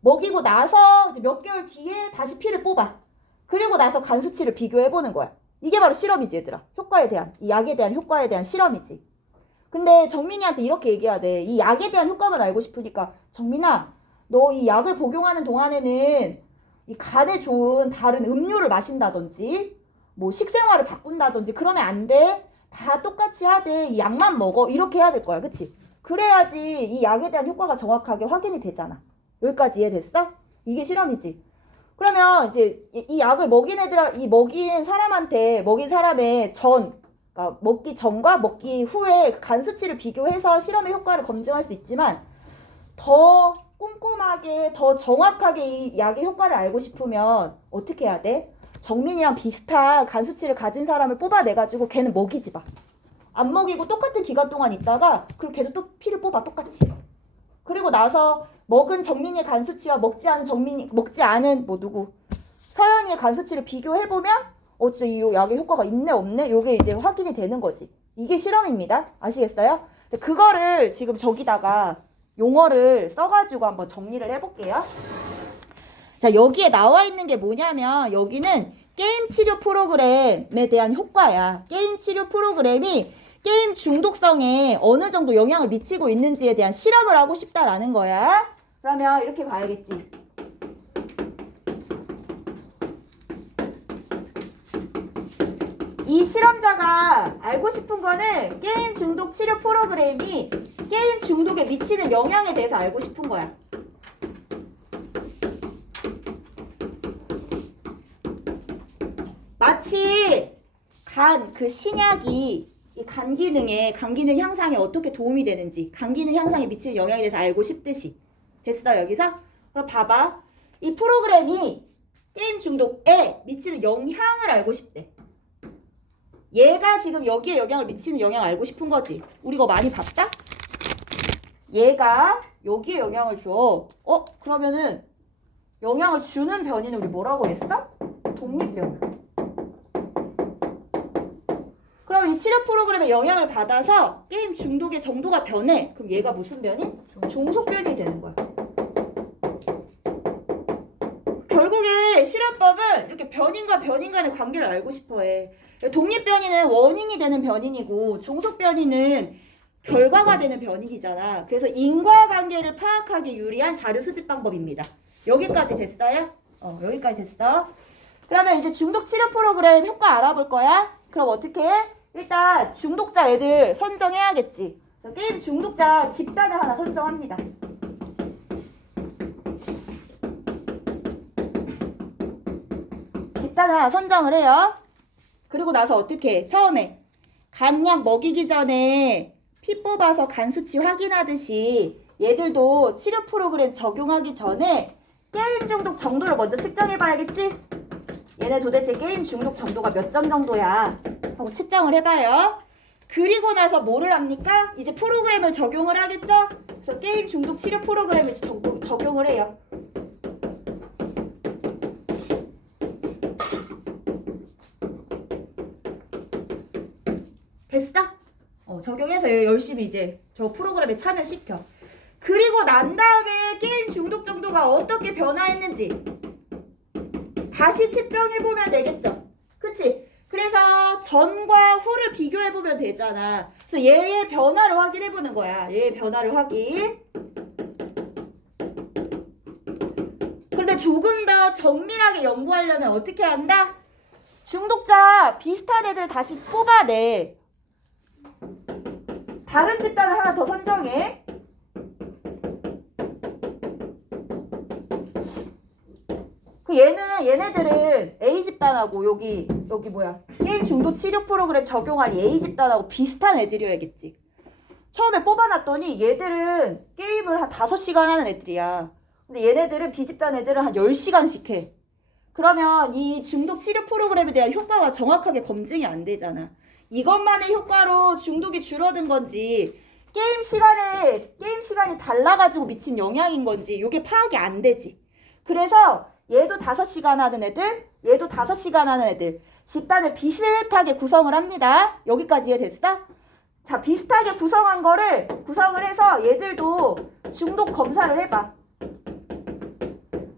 먹이고 나서 이제 몇 개월 뒤에 다시 피를 뽑아. 그리고 나서 간 수치를 비교해보는 거야. 이게 바로 실험이지, 얘들아. 효과에 대한, 이 약에 대한 효과에 대한 실험이지. 근데 정민이한테 이렇게 얘기해야 돼. 이 약에 대한 효과만 알고 싶으니까 정민아, 너 이 약을 복용하는 동안에는 이 간에 좋은 다른 음료를 마신다든지 뭐 식생활을 바꾼다든지 그러면 안 돼. 다 똑같이 하되 이 약만 먹어. 이렇게 해야 될 거야. 그치? 그래야지 이 약에 대한 효과가 정확하게 확인이 되잖아. 여기까지 이해됐어? 이게 실험이지. 그러면 이제 이 약을 먹인 먹인 사람한테 먹인 사람의 그러니까 먹기 전과 먹기 후에 간 수치를 비교해서 실험의 효과를 검증할 수 있지만 더 꼼꼼하게 더 정확하게 이 약의 효과를 알고 싶으면 어떻게 해야 돼? 정민이랑 비슷한 간 수치를 가진 사람을 뽑아내가지고 걔는 먹이지 마. 안 먹이고 똑같은 기간 동안 있다가 그리고 걔도 또 피를 뽑아 똑같이. 그리고 나서 먹은 정민이의 간 수치와 먹지 않은 뭐 누구 서연이의 간 수치를 비교해 보면 진짜 이 약의 효과가 있네 없네 요게 이제 확인이 되는 거지. 이게 실험입니다. 아시겠어요? 그거를 지금 저기다가 용어를 써가지고 한번 정리를 해볼게요. 자, 여기에 나와 있는 게 뭐냐면 여기는 게임 치료 프로그램에 대한 효과야. 게임 치료 프로그램이 게임 중독성에 어느 정도 영향을 미치고 있는지에 대한 실험을 하고 싶다라는 거야. 그러면 이렇게 봐야겠지. 이 실험자가 알고 싶은 거는 게임 중독 치료 프로그램이 게임 중독에 미치는 영향에 대해서 알고 싶은 거야. 마치 그 신약이 이 간 기능 향상에 어떻게 도움이 되는지, 간 기능 향상에 미치는 영향에 대해서 알고 싶듯이. 됐어, 여기서? 그럼 봐봐. 이 프로그램이 게임 중독에 미치는 영향을 알고 싶대. 얘가 지금 여기에 영향을 미치는 영향을 알고 싶은 거지. 우리 이거 많이 봤다? 얘가 여기에 영향을 줘. 그러면은 영향을 주는 변이는 우리 뭐라고 했어? 독립변. 그럼 이 치료 프로그램에 영향을 받아서 게임 중독의 정도가 변해. 그럼 얘가 무슨 변이? 종속변이 되는 거야. 결국에 실험법은 이렇게 변인과 변인 간의 관계를 알고 싶어 해. 독립변이는 원인이 되는 변인이고 종속변이는 결과가 되는 변인이잖아. 그래서 인과관계를 파악하기 유리한 자료 수집 방법입니다. 여기까지 됐어요? 여기까지 됐어. 그러면 이제 중독 치료 프로그램 효과 알아볼 거야. 그럼 어떻게 해? 일단 중독자 애들 선정해야겠지. 게임 중독자 집단을 하나 선정합니다. 집단을 하나 선정을 해요. 그리고 나서 어떻게 해? 처음에 간약 먹이기 전에 피 뽑아서 간 수치 확인하듯이 얘들도 치료 프로그램 적용하기 전에 게임 중독 정도를 먼저 측정해 봐야겠지? 얘네 도대체 게임 중독 정도가 몇 점 정도야? 하고 측정을 해봐요. 그리고 나서 뭐를 합니까? 이제 프로그램을 적용을 하겠죠? 그래서 게임 중독 치료 프로그램을 적용을 해요. 됐어? 적용해서 열심히 이제 저 프로그램에 참여시켜. 그리고 난 다음에 게임 중독 정도가 어떻게 변화했는지 다시 측정해보면 되겠죠? 그치? 그래서 전과 후를 비교해보면 되잖아. 그래서 얘의 변화를 확인해보는 거야. 얘의 변화를 확인. 그런데 조금 더 정밀하게 연구하려면 어떻게 한다? 중독자 비슷한 애들을 다시 뽑아내. 다른 집단을 하나 더 선정해. 얘네들은 A 집단하고 여기 뭐야? 게임 중독 치료 프로그램 적용한 A 집단하고 비슷한 애들이어야겠지. 처음에 뽑아놨더니 얘들은 게임을 한 5시간 하는 애들이야. 근데 얘네들은 B 집단 애들은 한 10시간씩 해. 그러면 이 중독 치료 프로그램에 대한 효과가 정확하게 검증이 안 되잖아. 이것만의 효과로 중독이 줄어든 건지 게임 시간이 달라가지고 미친 영향인 건지 이게 파악이 안 되지. 그래서 얘도 5시간 하는 애들, 얘도 5시간 하는 애들 집단을 비슷하게 구성을 합니다. 여기까지 이해됐어? 자, 비슷하게 구성을 해서 얘들도 중독 검사를 해봐.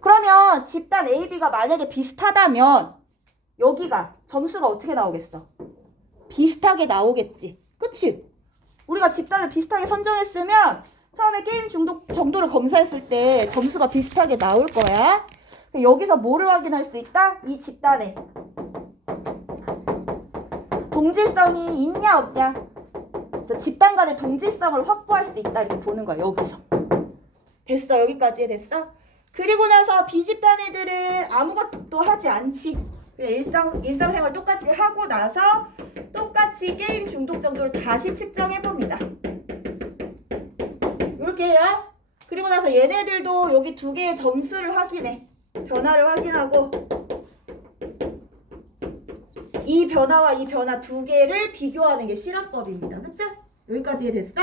그러면 집단 A, B가 만약에 비슷하다면 여기가 점수가 어떻게 나오겠어? 비슷하게 나오겠지. 그치? 우리가 집단을 비슷하게 선정했으면 처음에 게임 중독 정도를 검사했을 때 점수가 비슷하게 나올 거야. 여기서 뭐를 확인할 수 있다? 이 집단에 동질성이 있냐 없냐. 그래서 집단 간의 동질성을 확보할 수 있다 이렇게 보는 거야. 여기서. 됐어. 여기까지 됐어? 그리고 나서 B집단 애들은 아무것도 하지 않지. 그냥 일상생활 똑같이 하고 나서 똑같이 게임 중독 정도를 다시 측정해봅니다. 이렇게 해요. 그리고 나서 얘네들도 여기 두 개의 점수를 확인해. 변화를 확인하고 이 변화와 이 변화 두 개를 비교하는 게 실험법입니다. 그쵸? 여기까지 됐어?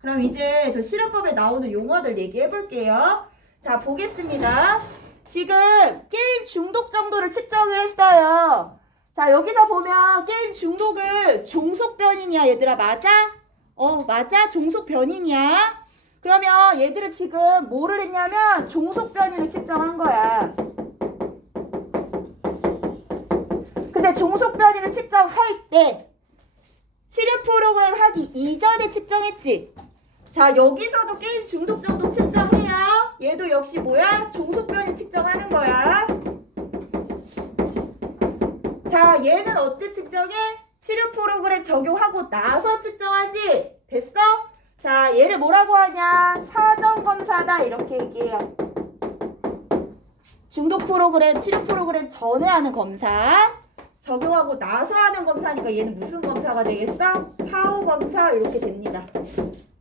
그럼 이제 저 실험법에 나오는 용어들 얘기해 볼게요. 자, 보겠습니다. 지금 게임 중독 정도를 측정을 했어요. 자, 여기서 보면 게임 중독은 종속변이냐 얘들아, 맞아? 맞아. 종속변이냐? 그러면 얘들은 지금 뭐를 했냐면 종속변이를 측정한 거야. 근데 종속변이를 측정할 때 치료 치료 프로그램 하기 이전에 측정했지? 자, 여기서도 게임 중독 정도 측정해요. 얘도 역시 뭐야? 종속변이 측정하는 거야. 자, 얘는 어때 측정해? 치료 프로그램 적용하고 나서 측정하지? 됐어? 자, 얘를 뭐라고 하냐? 사전검사다 이렇게 얘기해요. 중독 프로그램, 치료 프로그램 전에 하는 검사, 적용하고 나서 하는 검사니까 얘는 무슨 검사가 되겠어? 사후 검사 이렇게 됩니다.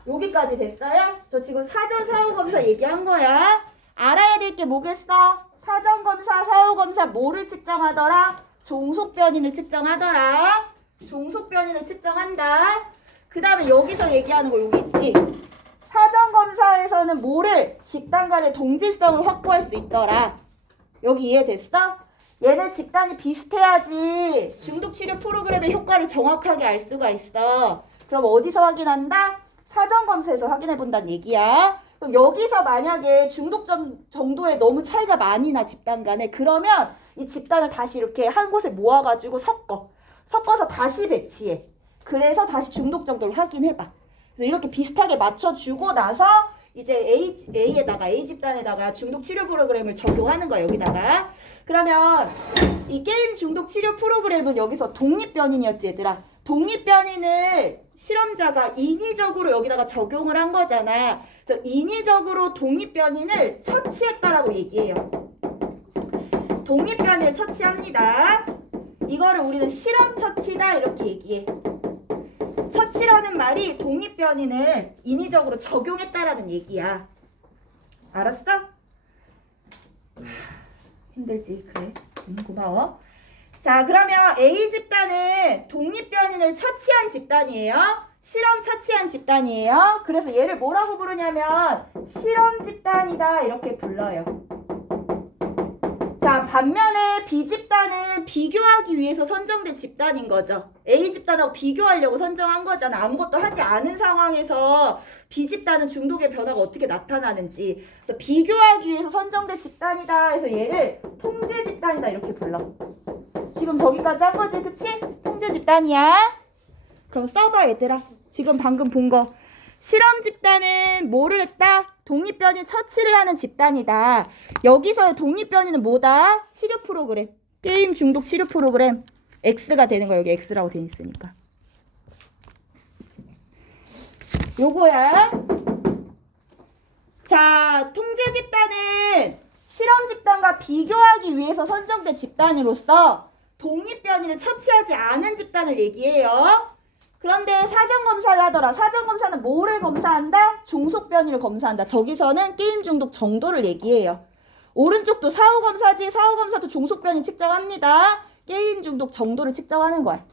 여기까지 됐어요? 저 지금 사전 사후 검사 얘기한 거야. 알아야 될 게 뭐겠어? 사전 검사, 사후 검사 뭐를 측정하더라? 종속 변인을 측정하더라. 종속 변인을 측정한다. 그 다음에 여기서 얘기하는 거 여기 있지? 사전 검사에서는 뭐를 집단 간의 동질성을 확보할 수 있더라. 여기 이해됐어? 얘네 집단이 비슷해야지 중독 치료 프로그램의 효과를 정확하게 알 수가 있어. 그럼 어디서 확인한다? 사전 검사에서 확인해 본다는 얘기야. 그럼 여기서 만약에 중독 정도에 너무 차이가 많이 나 집단 간에 그러면 이 집단을 다시 이렇게 한 곳에 모아가지고 섞어서 다시 배치해. 그래서 다시 중독 정도를 확인해봐. 그래서 이렇게 비슷하게 맞춰주고 나서 이제 A 집단에다가 중독 치료 프로그램을 적용하는 거야, 여기다가. 그러면 이 게임 중독 치료 프로그램은 여기서 독립변인이었지, 얘들아. 독립변인을 실험자가 인위적으로 여기다가 적용을 한 거잖아. 그래서 인위적으로 독립변인을 처치했다라고 얘기해요. 독립변인을 처치합니다. 이거를 우리는 실험 처치다 이렇게 얘기해. 처치라는 말이 독립변인을 인위적으로 적용했다라는 얘기야. 알았어? 힘들지? 그래. 고마워. 자, 그러면 A 집단은 독립변인을 처치한 집단이에요. 실험 처치한 집단이에요. 그래서 얘를 뭐라고 부르냐면 실험 집단이다 이렇게 불러요. 자, 반면에 B 집단은 비교하기 위해서 선정된 집단인 거죠. A 집단하고 비교하려고 선정한 거잖아. 아무것도 하지 않은 상황에서 B 집단은 중독의 변화가 어떻게 나타나는지. 그래서 비교하기 위해서 선정된 집단이다. 그래서 얘를 통제 집단이다 이렇게 불러. 지금 저기까지 한 거지, 그치? 통제 집단이야. 그럼 써봐, 얘들아. 지금 방금 본 거. 실험 집단은 뭐를 했다? 독립변인 처치를 하는 집단이다. 여기서의 독립변인은 뭐다? 치료 프로그램. 게임 중독 치료 프로그램. X가 되는 거야. 여기 X라고 돼 있으니까. 요거야. 자, 통제 집단은 실험 집단과 비교하기 위해서 선정된 집단으로서 독립변인을 처치하지 않은 집단을 얘기해요. 그런데 사전검사를 하더라. 사전검사는 뭐를 검사한다? 종속변이를 검사한다. 저기서는 게임 중독 정도를 얘기해요. 오른쪽도 사후검사지. 사후검사도 종속변이 측정합니다. 게임 중독 정도를 측정하는 거야.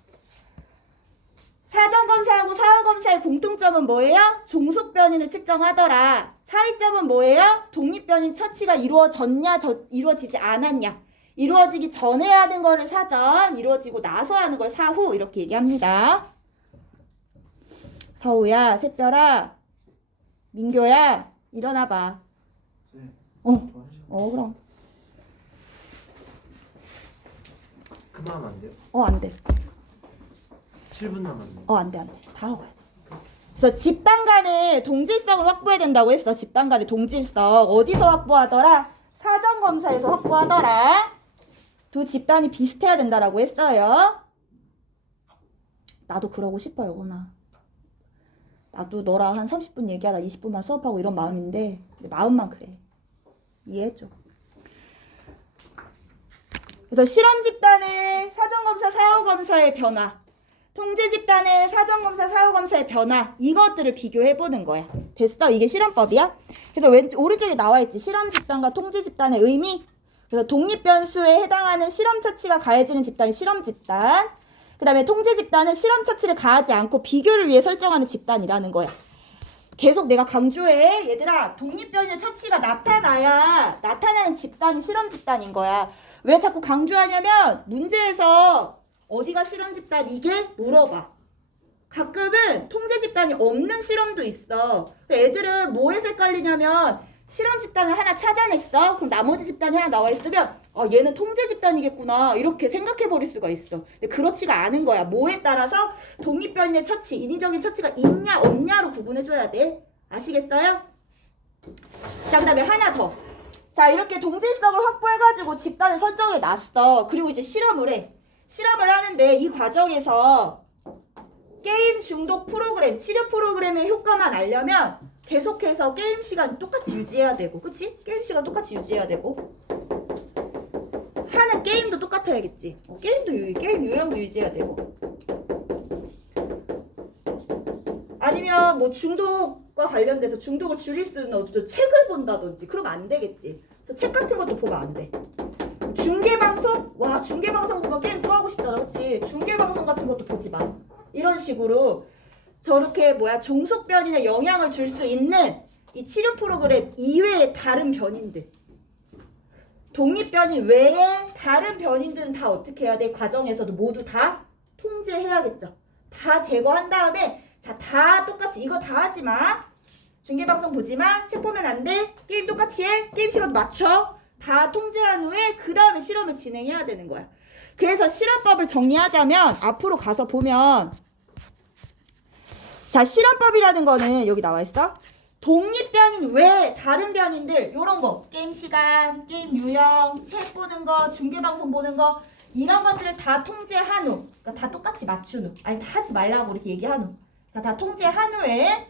사전검사하고 사후검사의 공통점은 뭐예요? 종속변인을 측정하더라. 차이점은 뭐예요? 독립변인 처치가 이루어졌냐, 이루어지지 않았냐. 이루어지기 전에 하는 거를 사전, 이루어지고 나서 하는 걸 사후 이렇게 얘기합니다. 서우야, 샛별아, 민교야, 일어나봐. 네. 그럼. 그만하면 안 돼요? 안 돼. 7분 남았네. 안 돼. 다 하고 가야 돼. 그래서 집단 간의 동질성을 확보해야 된다고 했어. 집단 간의 동질성. 어디서 확보하더라? 사전검사에서 확보하더라. 두 집단이 비슷해야 된다라고 했어요. 나도 그러고 싶어요, 원아. 나도 너랑 한 30분 얘기하다 20분만 수업하고 이런 마음인데 마음만 그래. 이해해줘. 그래서 실험 집단의 사전검사, 사후검사의 변화, 통제 집단의 사전검사, 사후검사의 변화, 이것들을 비교해보는 거야. 됐어? 이게 실험법이야? 그래서 오른쪽에 나와있지. 실험 집단과 통제 집단의 의미. 그래서 독립변수에 해당하는 실험 처치가 가해지는 집단이 실험 집단. 그 다음에 통제 집단은 실험 처치를 가하지 않고 비교를 위해 설정하는 집단이라는 거야. 계속 내가 강조해. 얘들아, 독립변인의 처치가 나타나는 집단이 실험 집단인 거야. 왜 자꾸 강조하냐면 문제에서 어디가 실험 집단 이게 물어봐. 가끔은 통제 집단이 없는 실험도 있어. 애들은 뭐에서 헷갈리냐면 실험 집단을 하나 찾아냈어. 그럼 나머지 집단이 하나 나와 있으면 얘는 통제 집단이겠구나 이렇게 생각해 버릴 수가 있어. 근데 그렇지가 않은 거야. 뭐에 따라서 독립변인의 처치, 인위적인 처치가 있냐 없냐로 구분해 줘야 돼. 아시겠어요? 자, 그 다음에 하나 더. 자, 이렇게 동질성을 확보해가지고 집단을 선정해 놨어. 그리고 이제 실험을 해. 실험을 하는데 이 과정에서 게임 중독 프로그램, 치료 프로그램의 효과만 알려면 계속해서 게임 시간 똑같이 유지해야 되고, 그치? 게임 시간 똑같이 유지해야 되고, 하는 게임도 똑같아야겠지. 게임 유형도 유지해야 되고. 아니면 뭐 중독과 관련돼서 중독을 줄일 수 있는 어떤 책을 본다든지, 그러면 안 되겠지. 그래서 책 같은 것도 보면 안 돼. 중계방송? 와, 중계방송 보면 게임 또 하고 싶잖아, 그치? 중계방송 같은 것도 보지 마. 이런 식으로 저렇게 종속변인에 영향을 줄 수 있는 이 치료 프로그램 이외의 다른 변인들, 독립변인 외에 다른 변인들은 다 어떻게 해야 돼? 과정에서도 모두 다 통제해야겠죠. 다 제거한 다음에 자, 다 똑같이 이거 다 하지 마. 중계방송 보지 마. 책 보면 안 돼. 게임 똑같이 해. 게임 시간 맞춰. 다 통제한 후에 그 다음에 실험을 진행해야 되는 거야. 그래서 실험법을 정리하자면 앞으로 가서 보면 자, 실험법이라는 거는 여기 나와 있어. 독립변인 외에 다른 변인들 요런 거 게임 시간, 게임 유형, 책 보는 거, 중계방송 보는 거 이런 것들을 다 통제한 후, 그러니까 다 똑같이 맞춘 후, 아니 다 하지 말라고 이렇게 얘기한 후, 다 통제한 후에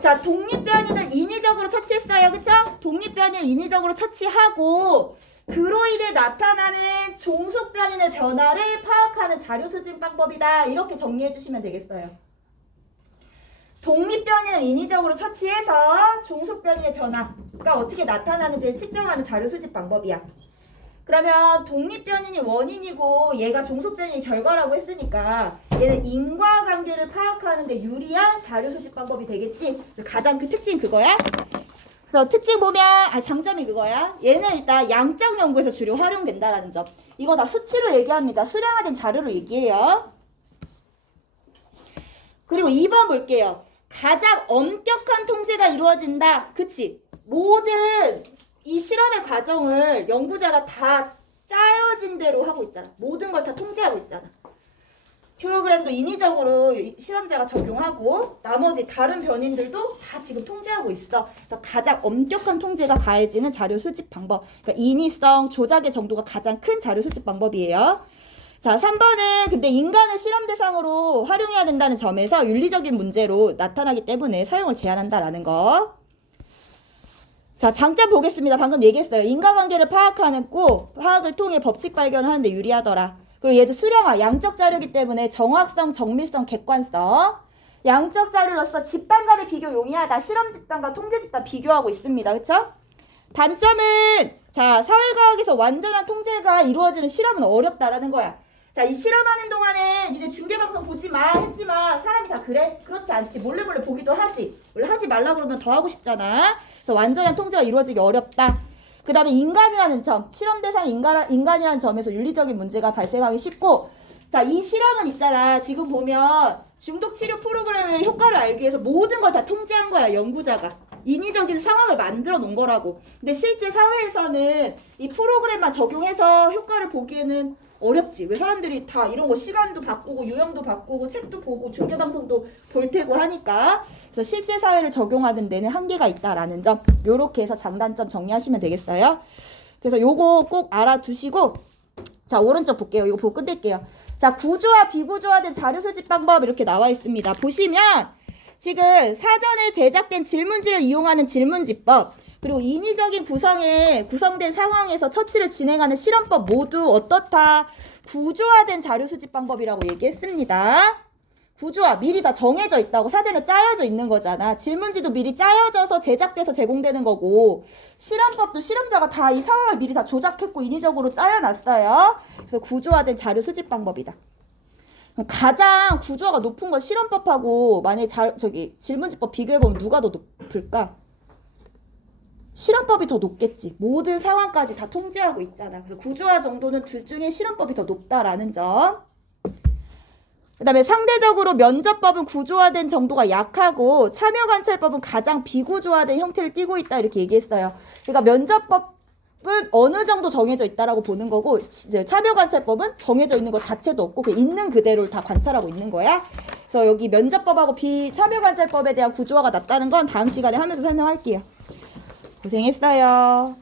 자, 독립변인을 인위적으로 처치했어요. 그쵸? 독립변인을 인위적으로 처치하고 그로 인해 나타나는 종속변인의 변화를 파악하는 자료 수집 방법이다. 이렇게 정리해 주시면 되겠어요. 독립변인을 인위적으로 처치해서 종속변인의 변화가 어떻게 나타나는지를 측정하는 자료 수집 방법이야. 그러면 독립변인이 원인이고 얘가 종속변인이 결과라고 했으니까 얘는 인과관계를 파악하는 데 유리한 자료 수집 방법이 되겠지. 가장 그 특징이 그거야. 그래서 특징 보면 장점이 그거야. 얘는 일단 양적 연구에서 주로 활용된다라는 점. 이거 다 수치로 얘기합니다. 수량화된 자료로 얘기해요. 그리고 2번 볼게요. 가장 엄격한 통제가 이루어진다. 그치? 모든 이 실험의 과정을 연구자가 다 짜여진 대로 하고 있잖아. 모든 걸 다 통제하고 있잖아. 프로그램도 인위적으로 실험자가 적용하고 나머지 다른 변인들도 다 지금 통제하고 있어. 그래서 가장 엄격한 통제가 가해지는 자료 수집 방법. 그러니까 인위성, 조작의 정도가 가장 큰 자료 수집 방법이에요. 자, 3번은 근데 인간을 실험 대상으로 활용해야 된다는 점에서 윤리적인 문제로 나타나기 때문에 사용을 제한한다라는 거. 자, 장점 보겠습니다. 방금 얘기했어요. 인과관계를 파악을 통해 법칙 발견을 하는데 유리하더라. 그리고 얘도 수량화, 양적 자료이기 때문에 정확성, 정밀성, 객관성. 양적 자료로서 집단 간의 비교 용이하다. 실험 집단과 통제 집단 비교하고 있습니다. 그쵸? 단점은 자, 사회과학에서 완전한 통제가 이루어지는 실험은 어렵다라는 거야. 자, 이 실험하는 동안에 니네 중계방송 보지 마 했지만 사람이 다 그래? 그렇지 않지. 몰래 보기도 하지. 원래 하지 말라 그러면 더 하고 싶잖아. 그래서 완전한 통제가 이루어지기 어렵다. 그 다음에 인간이라는 점, 실험 대상 인간이라는 점에서 윤리적인 문제가 발생하기 쉽고, 자, 이 실험은 있잖아. 지금 보면 중독 치료 프로그램의 효과를 알기 위해서 모든 걸 다 통제한 거야, 연구자가. 인위적인 상황을 만들어 놓은 거라고. 근데 실제 사회에서는 이 프로그램만 적용해서 효과를 보기에는 어렵지. 왜 사람들이 다 이런 거 시간도 바꾸고 유형도 바꾸고 책도 보고 중계방송도 볼 테고 하니까. 그래서 실제 사회를 적용하는 데는 한계가 있다라는 점. 요렇게 해서 장단점 정리하시면 되겠어요. 그래서 요거 꼭 알아두시고, 자, 오른쪽 볼게요. 이거 보고 끝낼게요. 자, 구조화, 비구조화된 자료 수집 방법 이렇게 나와 있습니다. 보시면 지금 사전에 제작된 질문지를 이용하는 질문지법, 그리고 인위적인 구성된 상황에서 처치를 진행하는 실험법 모두 어떻다? 구조화된 자료 수집 방법이라고 얘기했습니다. 구조화, 미리 다 정해져 있다고. 사전에 짜여져 있는 거잖아. 질문지도 미리 짜여져서 제작돼서 제공되는 거고, 실험법도 실험자가 다 이 상황을 미리 다 조작했고 인위적으로 짜여놨어요. 그래서 구조화된 자료 수집 방법이다. 가장 구조화가 높은 건 실험법하고 만약에 질문지법 비교해보면 누가 더 높을까? 실험법이 더 높겠지. 모든 상황까지 다 통제하고 있잖아. 그래서 구조화 정도는 둘 중에 실험법이 더 높다라는 점. 그다음에 상대적으로 면접법은 구조화된 정도가 약하고 참여관찰법은 가장 비구조화된 형태를 띠고 있다 이렇게 얘기했어요. 그러니까 면접법은 어느 정도 정해져 있다라고 보는 거고 이제 참여관찰법은 정해져 있는 것 자체도 없고 그냥 있는 그대로를 다 관찰하고 있는 거야. 그래서 여기 면접법하고 참여관찰법에 대한 구조화가 낮다는 건 다음 시간에 하면서 설명할게요. 고생했어요.